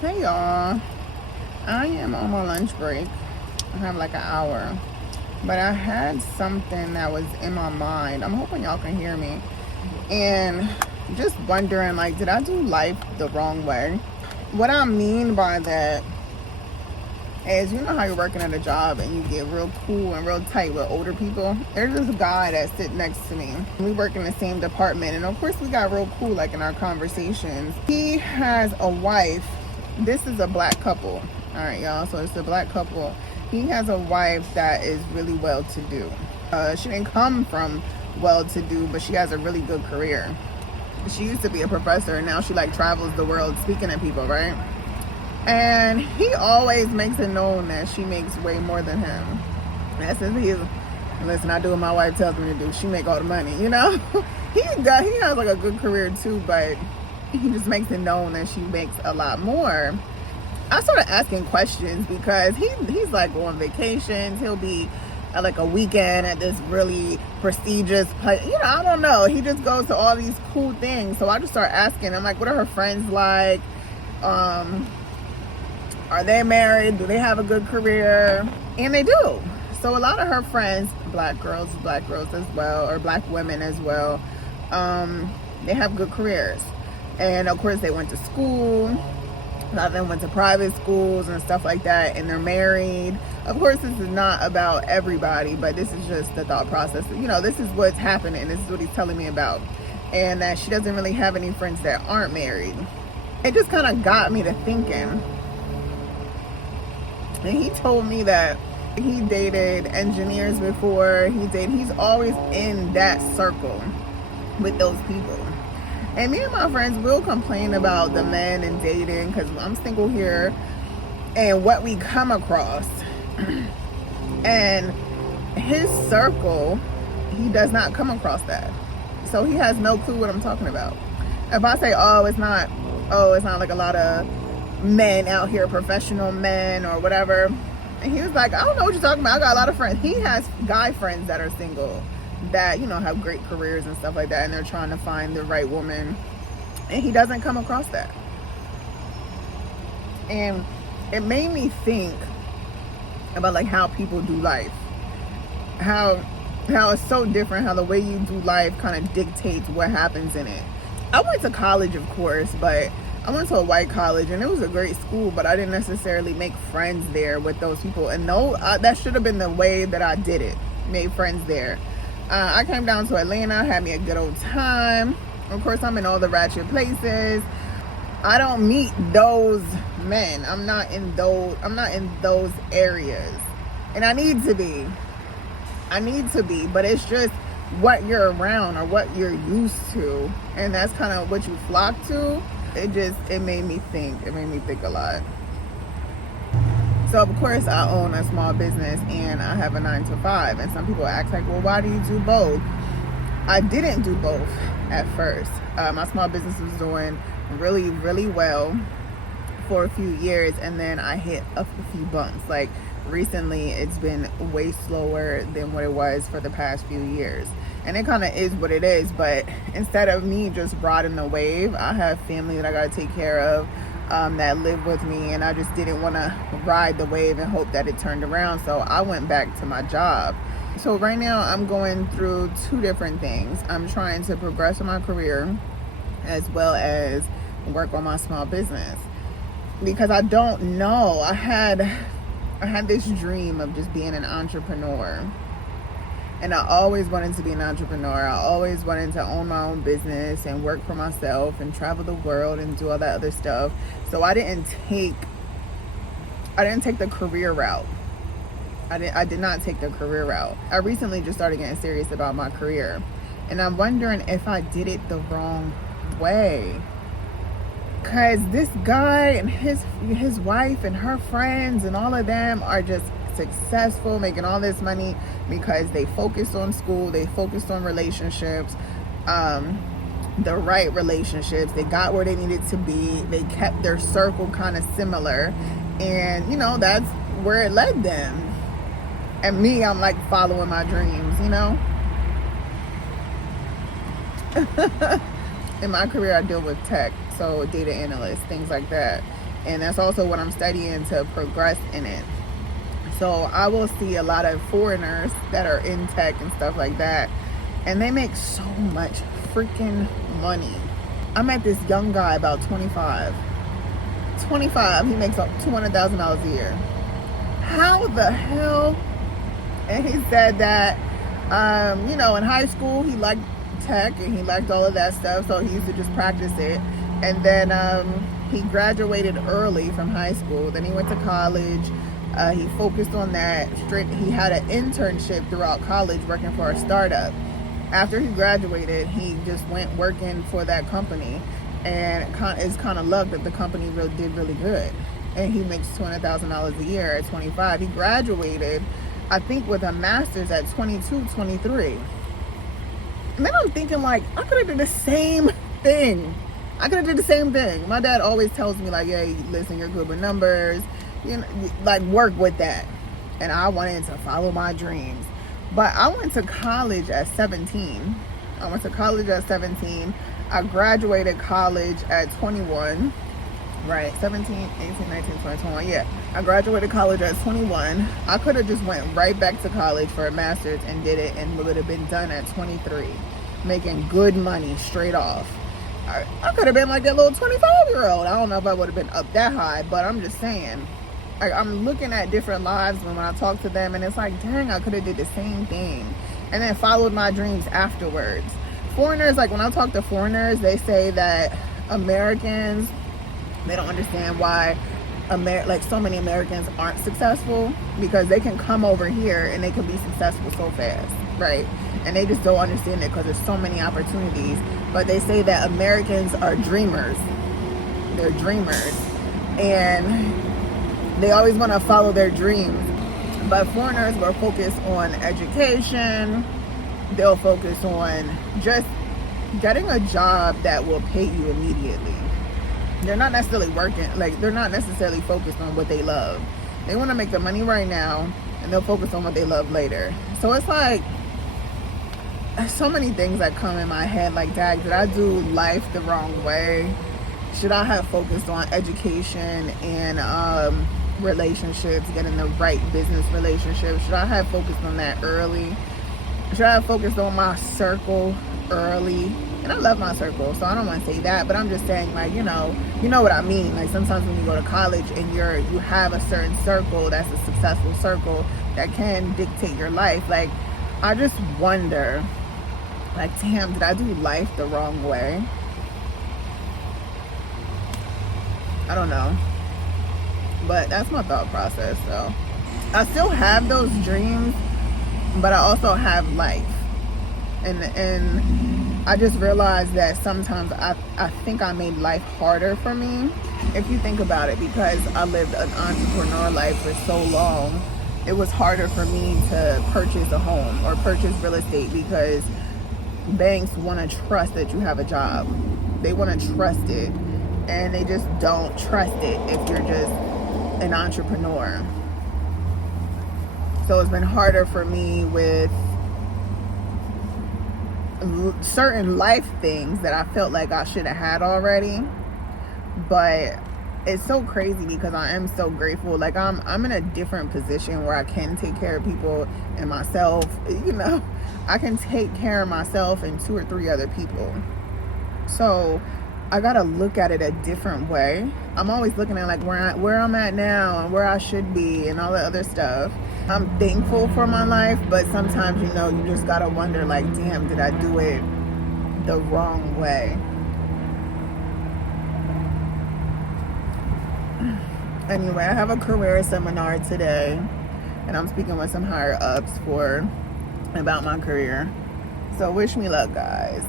Hey y'all, I am on my lunch break. I have like an hour, but I had something that was in my mind. I'm hoping y'all can hear me. And just wondering, like, did I do life the wrong way? What I mean by that is, you know how you're working at a job and you get real cool and real tight with older people? There's this guy that sit next to me. We work in the same department, and of course we got real cool like in our conversations. He has a wife. This is a black couple. All right, y'all. So it's a black couple. He has a wife that is really well to do. She didn't come from well to do, but she has a really good career. She used to be a professor, and now she like travels the world speaking to people, right? And he always makes it known that she makes way more than him. That's since he's, listen, I do what my wife tells me to do. She make all the money, you know? he has like a good career too, but he just makes it known that she makes a lot more. I started asking questions because he's like on vacations. He'll be at like a weekend at this really prestigious place. You know, I don't know. He just goes to all these cool things. So I just started asking. I'm like, what are her friends like? Are they married? Do they have a good career? And they do. So a lot of her friends, black girls as well, or black women as well, they have good careers. And of course they went to school. A lot of them went to private schools and stuff like that, and they're married. Of course, this is not about everybody, but this is just the thought process. You know, this is what's happening. This is what he's telling me about. And that she doesn't really have any friends that aren't married. It just kind of got me to thinking. And he told me that he dated engineers before. He's always in that circle with those people. And me and my friends will complain about the men and dating because I'm single here and what we come across. And his circle, he does not come across that. So he has no clue what I'm talking about. If I say, it's not like a lot of men out here, professional men or whatever. And he was like, I don't know what you're talking about. I got a lot of friends. He has guy friends that are single that, you know, have great careers and stuff like that, and they're trying to find the right woman, and he doesn't come across that. And it made me think about like how people do life, how it's so different, how the way you do life kind of dictates what happens in it. I went to college, of course, but I went to a white college, and it was a great school, but I didn't necessarily make friends there with those people. And no, that should have been the way that I did it, made friends there. I came down to Atlanta, had me a good old time. Of course, I'm in all the ratchet places. I don't meet those men. I'm not in those areas. And I need to be, but it's just what you're around or what you're used to. And that's kind of what you flock to. It made me think. It made me think a lot. So of course I own a small business and I have a 9-to-5. And some people ask like, well, why do you do both? I didn't do both at first. My small business was doing really, really well for a few years, and then I hit a few bumps. Like recently, it's been way slower than what it was for the past few years. And it kind of is what it is, but instead of me just riding the wave, I have family that I got to take care of that live with me, and I just didn't want to ride the wave and hope that it turned around. So I went back to my job. So right now I'm going through two different things. I'm trying to progress in my career as well as work on my small business, because I don't know. I had this dream of just being an entrepreneur. And I always wanted to be an entrepreneur. I always wanted to own my own business and work for myself and travel the world and do all that other stuff. So I didn't take the career route. I did not take the career route. I recently just started getting serious about my career. And I'm wondering if I did it the wrong way. Because this guy and his wife and her friends and all of them are just successful, making all this money because they focused on school, they focused on relationships, the right relationships. They got where they needed to be. They kept their circle kind of similar, and you know, that's where it led them. And me, I'm like following my dreams, you know. In my career, I deal with tech, so data analysts, things like that. And that's also what I'm studying to progress in it. So I will see a lot of foreigners that are in tech and stuff like that, and they make so much freaking money. I met this young guy about 25. He makes up $200,000 a year. How the hell? And he said that, in high school he liked tech and he liked all of that stuff, so he used to just practice it. And then he graduated early from high school. Then he went to college. He focused on that. He had an internship throughout college working for a startup. After he graduated, he just went working for that company, and it's kind of luck that the company did really good. And he makes $200,000 a year at 25. He graduated, I think, with a master's at 22, 23. And then I'm thinking, like, I could have did the same thing. My dad always tells me, like, hey, listen, you're good with numbers, like, work with that. And I wanted to follow my dreams. But I went to college at 17. I graduated college at 21. Right, 17, 18, 19, 20, 21. Yeah, I graduated college at 21. I could have just went right back to college for a master's and did it, and would have been done at 23, making good money straight off. I could have been like that little 25-year-old. I don't know if I would have been up that high, but I'm just saying. I'm looking at different lives when I talk to them, and it's like, dang, I could have did the same thing and then followed my dreams afterwards. Foreigners, like when I talk to foreigners, they say that Americans, they don't understand why so many Americans aren't successful, because they can come over here and they can be successful so fast, right? And they just don't understand it because there's so many opportunities. But they say that Americans are dreamers. They're dreamers. And they always want to follow their dreams. But foreigners will focus on education. They'll focus on just getting a job that will pay you immediately. They're not necessarily they're not necessarily focused on what they love. They want to make the money right now, and they'll focus on what they love later. So it's like, so many things that come in my head, like, dad, did I do life the wrong way? Should I have focused on education and relationships, getting the right business relationships? Should I have focused on that early? Should I have focused on my circle early? And I love my circle, so I don't want to say that, but I'm just saying, like, you know what I mean. Like, sometimes when you go to college and you have a certain circle that's a successful circle that can dictate your life. Like, I just wonder, like, damn, did I do life the wrong way? I don't know. But that's my thought process. So I still have those dreams, but I also have life. And I just realized that sometimes I think I made life harder for me, if you think about it, because I lived an entrepreneur life for so long. It was harder for me to purchase a home or purchase real estate, because banks want to trust that you have a job. They want to trust it, and they just don't trust it if you're just an entrepreneur. So it's been harder for me with certain life things that I felt like I should have had already. But it's so crazy because I am so grateful. Like, I'm in a different position where I can take care of people and myself. I can take care of myself and 2 or 3 other people. So I gotta look at it a different way. I'm always looking at, like, where I'm at now and where I should be and all the other stuff. I'm thankful for my life, but sometimes, you just gotta wonder, like, damn, did I do it the wrong way? Anyway, I have a career seminar today, and I'm speaking with some higher ups about my career. So wish me luck, guys.